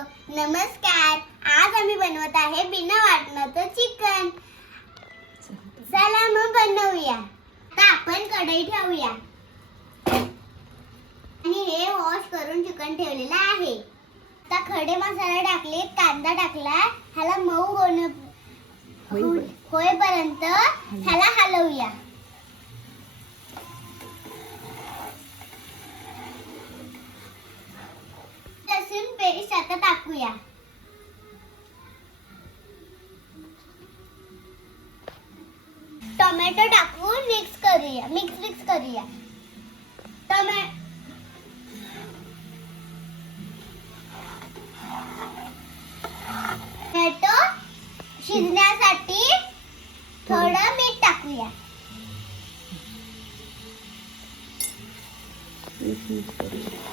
नमस्कार. आज आम्ही बनवत आहे बिना वाटणाचं चिकन. चला मग बनवूया. आता आपण कढई ठेवूया आणि हे वॉश करून चिकन ठेवलेलं आहे. आता खडे मसाला टाकले, कांदा टाकला, ह्याला मऊ होईपर्यंत ह्याला हलवूया. लसूण पेस्ट आता टाकूया. टोमॅटो टाकून मिक्स करूया. टोमॅटो शिजण्यासाठी थोडं मीठ टाकूया.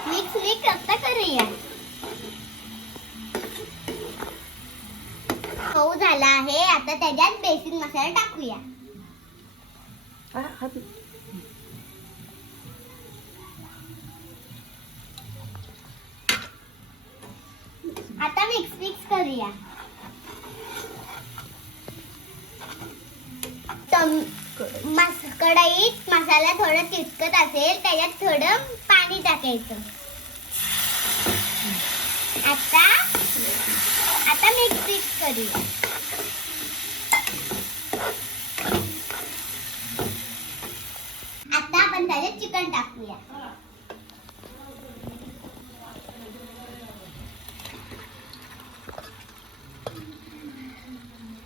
मिक्स आता करूया. मऊ झाला आहे. आता त्याच्यात बेसिक मसाला टाकूया. आता मिक्स करूया. कढईत मसाला थोडा चिकट असेल त्याच्यात थोडं पाणी टाकायचं. आता मिक्स करूया. आता आपण त्याच्यात चिकन टाकूया.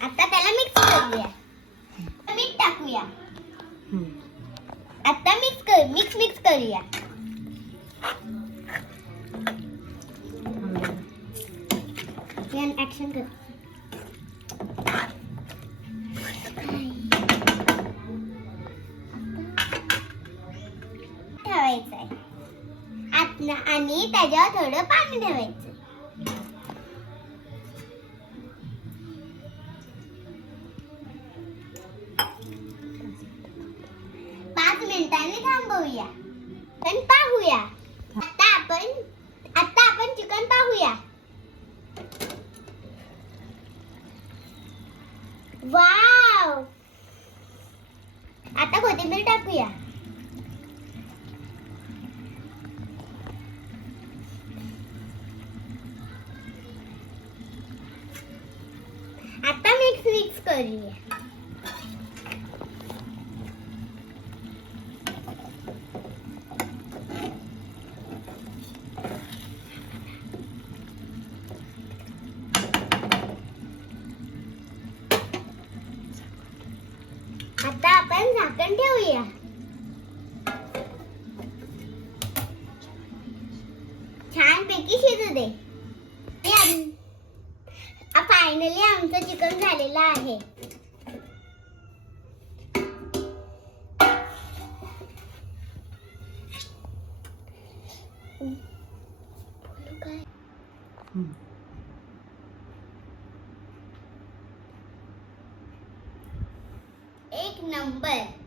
आता त्याला मिक्स करूया. मीठ टाकूया. आता मिक्स करूया. ऍक्शन कर. ठेवायचं आहे आणि त्याच्यावर थोडं पाणी ठेवायचं. 5 मिनिटांनी थांबवूया आणि पाहूया. आता आपण चिकन पाहूया. वाव. आता कोथिंबीर टाकूया. आता मिक्स करूया. आता आपण झाकण ठेवूया. छानपैकी शिजू दे. फायनली आमचं चिकन झालेलं आहे. एक नंबर.